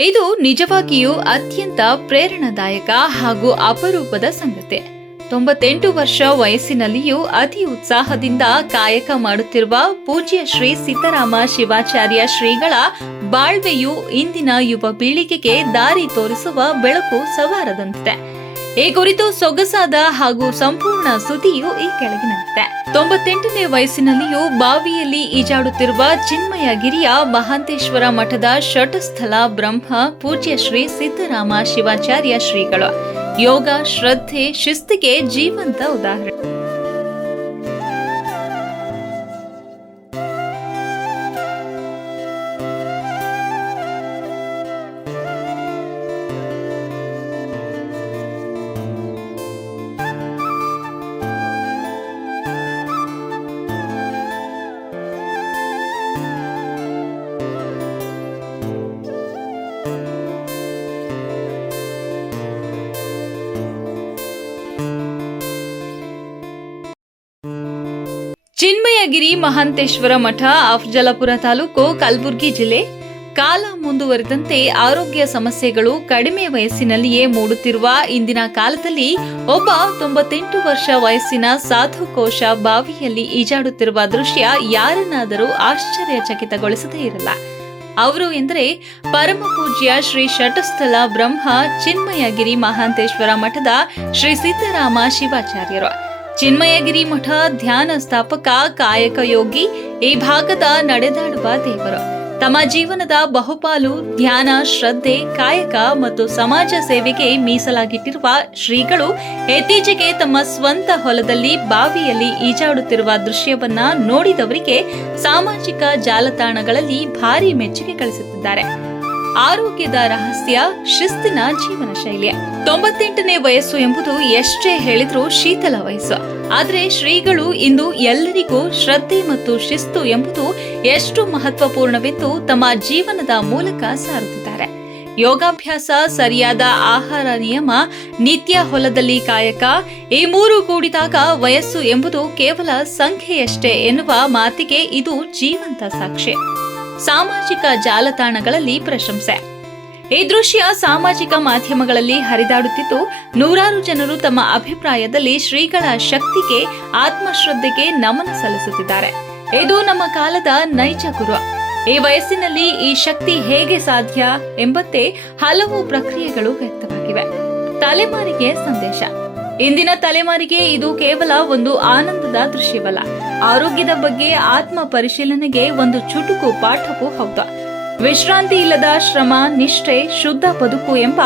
ಇದು ನಿಜವಾಗಿಯೂ ಅತ್ಯಂತ ಪ್ರೇರಣಾದಾಯಕ ಹಾಗೂ ಅಪರೂಪದ ಸಂಗತಿ. 98 ವರ್ಷ ವಯಸ್ಸಿನಲ್ಲಿಯೂ ಅತಿ ಉತ್ಸಾಹದಿಂದ ಕಾಯಕ ಮಾಡುತ್ತಿರುವ ಪೂಜ್ಯ ಶ್ರೀ ಸಿದ್ದರಾಮ ಶಿವಾಚಾರ್ಯ ಶ್ರೀಗಳ ಬಾಳ್ವೆಯು ಇಂದಿನ ಯುವ ಪೀಳಿಗೆಗೆ ದಾರಿ ತೋರಿಸುವ ಬೆಳಕು ಸವಾರದಂತಿದೆ. ಈ ಕುರಿತು ಸೊಗಸಾದ ಹಾಗೂ ಸಂಪೂರ್ಣ ಸುದ್ದಿಯು ಈ ಕೆಳಗಿನಂತೆ. 98ನೇ ವಯಸ್ಸಿನಲ್ಲಿಯೂ ಬಾವಿಯಲ್ಲಿ ಈಜಾಡುತ್ತಿರುವ ಚಿನ್ಮಯಗಿರಿಯ ಮಹಾಂತೇಶ್ವರ ಮಠದ ಶಟಸ್ಥಲ ಬ್ರಹ್ಮ ಪೂಜ್ಯ ಶ್ರೀ ಸಿದ್ದರಾಮ ಶಿವಾಚಾರ್ಯ ಶ್ರೀಗಳು ಯೋಗ, ಶ್ರದ್ಧೆ, ಶಿಸ್ತಿಗೆ ಜೀವಂತ ಉದಾಹರಣೆ. ಚಿನ್ಮಯಗಿರಿ ಮಹಾಂತೇಶ್ವರ ಮಠ, ಅಫಜಲಪುರ ತಾಲೂಕು, ಕಲಬುರಗಿ ಜಿಲ್ಲೆ. ಕಾಲ ಮುಂದುವರೆದಂತೆ ಆರೋಗ್ಯ ಸಮಸ್ಯೆಗಳು ಕಡಿಮೆ ವಯಸ್ಸಿನಲ್ಲಿಯೇ ಮೂಡುತ್ತಿರುವ ಇಂದಿನ ಕಾಲದಲ್ಲಿ ಒಬ್ಬ 98 ವರ್ಷ ವಯಸ್ಸಿನ ಸಾಧುಕೋಶ ಬಾವಿಯಲ್ಲಿ ಈಜಾಡುತ್ತಿರುವ ದೃಶ್ಯ ಯಾರನ್ನಾದರೂ ಆಶ್ಚರ್ಯಚಕಿತಗೊಳಿಸದೇ ಇರಲ್ಲ. ಅವರು ಎಂದರೆ ಪರಮ ಪೂಜ್ಯ ಶ್ರೀ ಶಟಸ್ಥಲ ಬ್ರಹ್ಮ ಚಿನ್ಮಯಗಿರಿ ಮಹಾಂತೇಶ್ವರ ಮಠದ ಶ್ರೀ ಸಿದ್ದರಾಮ ಶಿವಾಚಾರ್ಯರು. ಚಿನ್ಮಯಗಿರಿ ಮಠ ಧ್ಯಾನ ಸ್ಥಾಪಕ, ಕಾಯಕ ಯೋಗಿ, ಈ ಭಾಗದ ನಡೆದಾಡುವ ದೇವರು. ತಮ್ಮ ಜೀವನದ ಬಹುಪಾಲು ಧ್ಯಾನ, ಶ್ರದ್ಧೆ, ಕಾಯಕ ಮತ್ತು ಸಮಾಜ ಸೇವೆಗೆ ಮೀಸಲಾಗಿಟ್ಟಿರುವ ಶ್ರೀಗಳು ಇತ್ತೀಚೆಗೆ ತಮ್ಮ ಸ್ವಂತ ಹೊಲದಲ್ಲಿ ಬಾವಿಯಲ್ಲಿ ಈಜಾಡುತ್ತಿರುವ ದೃಶ್ಯವನ್ನ ನೋಡಿದವರಿಗೆ ಸಾಮಾಜಿಕ ಜಾಲತಾಣಗಳಲ್ಲಿ ಭಾರಿ ಮೆಚ್ಚುಗೆ ಗಳಿಸುತ್ತಿದ್ದಾರೆ. ಆರೋಗ್ಯದ ರಹಸ್ಯ, ಶಿಸ್ತಿನ ಜೀವನ ಶೈಲಿ. 98ನೇ ವಯಸ್ಸು ಎಂಬುದು ಎಷ್ಟೇ ಹೇಳಿದ್ರೂ ಶೀತಲ ವಯಸ್ಸು. ಆದರೆ ಶ್ರೀಗಳು ಇಂದು ಎಲ್ಲರಿಗೂ ಶ್ರದ್ಧೆ ಮತ್ತು ಶಿಸ್ತು ಎಂಬುದು ಎಷ್ಟು ಮಹತ್ವಪೂರ್ಣವೆಂದು ತಮ್ಮ ಜೀವನದ ಮೂಲಕ ಸಾರುತ್ತಿದ್ದಾರೆ. ಯೋಗಾಭ್ಯಾಸ, ಸರಿಯಾದ ಆಹಾರ ನಿಯಮ, ನಿತ್ಯ ಹೊಲದಲ್ಲಿ ಕಾಯಕ, ಈ ಮೂರು ಕೂಡಿದಾಗ ವಯಸ್ಸು ಎಂಬುದು ಕೇವಲ ಸಂಖ್ಯೆಯಷ್ಟೇ ಎನ್ನುವ ಮಾತಿಗೆ ಇದು ಜೀವಂತ ಸಾಕ್ಷಿ. ಸಾಮಾಜಿಕ ಜಾಲತಾಣಗಳಲ್ಲಿ ಪ್ರಶಂಸೆ. ಈ ದೃಶ್ಯ ಸಾಮಾಜಿಕ ಮಾಧ್ಯಮಗಳಲ್ಲಿ ಹರಿದಾಡುತ್ತಿದ್ದು, ನೂರಾರು ಜನರು ತಮ್ಮ ಅಭಿಪ್ರಾಯದಲ್ಲಿ ಶ್ರೀಗಳ ಶಕ್ತಿಗೆ, ಆತ್ಮಶ್ರದ್ಧೆಗೆ ನಮನ ಸಲ್ಲಿಸುತ್ತಿದ್ದಾರೆ. ಇದು ನಮ್ಮ ಕಾಲದ ನೈಜ ಗುರು. ಈ ವಯಸ್ಸಿನಲ್ಲಿ ಈ ಶಕ್ತಿ ಹೇಗೆ ಸಾಧ್ಯ ಎಂಬಂತೆ ಹಲವು ಪ್ರಕ್ರಿಯೆಗಳು ವ್ಯಕ್ತವಾಗಿವೆ. ತಲೆಮಾರಿಗೆ ಸಂದೇಶ. ಇಂದಿನ ತಲೆಮಾರಿಗೆ ಇದು ಕೇವಲ ಒಂದು ಆನಂದದ ದೃಶ್ಯವಲ್ಲ, ಆರೋಗ್ಯದ ಬಗ್ಗೆ ಆತ್ಮ ಪರಿಶೀಲನೆಗೆ ಒಂದು ಚುಟುಕು ಪಾಠವೂ ಹೌದು. ವಿಶ್ರಾಂತಿ ಇಲ್ಲದ ಶ್ರಮ, ನಿಷ್ಠೆ, ಶುದ್ಧ ಬದುಕು ಎಂಬ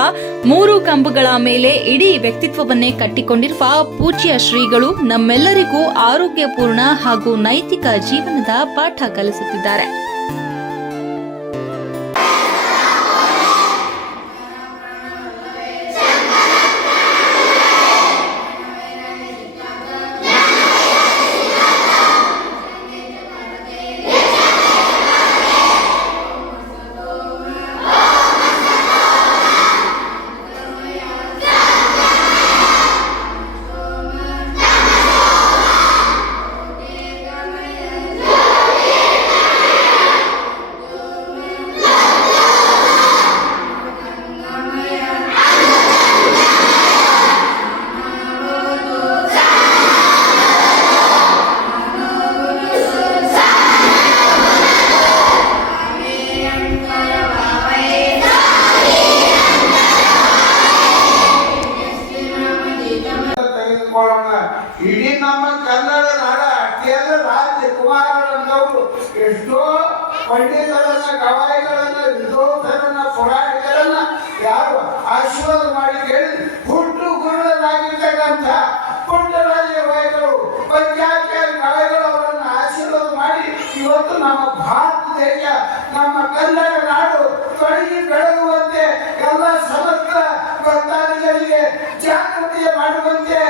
ಮೂರು ಕಂಬಗಳ ಮೇಲೆ ಇಡೀ ವ್ಯಕ್ತಿತ್ವವನ್ನೇ ಕಟ್ಟಿಕೊಂಡಿರುವ ಪೂಜ್ಯ ಶ್ರೀಗಳು ನಮ್ಮೆಲ್ಲರಿಗೂ ಆರೋಗ್ಯಪೂರ್ಣ ಹಾಗೂ ನೈತಿಕ ಜೀವನದ ಪಾಠ ಕಲಿಸುತ್ತಿದ್ದಾರೆ. ಇಡೀ ನಮ್ಮ ಕನ್ನಡ ನಾಡ ಅಷ್ಟೇಲ್ಲ ರಾಜಕುಮಾರರಂತವರು ಎಷ್ಟೋ ಪಂಡಿತರನ್ನ, ಗವಾಯಿಗಳನ್ನ, ವಿದ್ವಾಂಸರನ್ನ, ಪುರಾಣಿಕರನ್ನ ಯಾರು ಆಶೀರ್ವಾದ ಮಾಡಿ ಕೇಳಿ ಹುಟ್ಟು ಗುರುಗಳಾಗಿರ್ತಕ್ಕಂಥ ಪುಟ್ಟರಾಜ ವೈದ್ಯರು, ಪಂಚಾಚಾರ್ಯ ಗವಾಯಿಗಳು ಅವರನ್ನು ಆಶೀರ್ವಾದ ಮಾಡಿ ಇವತ್ತು ನಮ್ಮ ಭಾರತ ದೇಶ, ನಮ್ಮ ಕನ್ನಡ ನಾಡು ತೊಡಗಿ ಬೆಳಗುವಂತೆ ಎಲ್ಲ ಸಮಸ್ತ ಭಕ್ತಾದಿಗಳಿಗೆ ಜಾಗೃತಿ ಮಾಡುವಂತೆ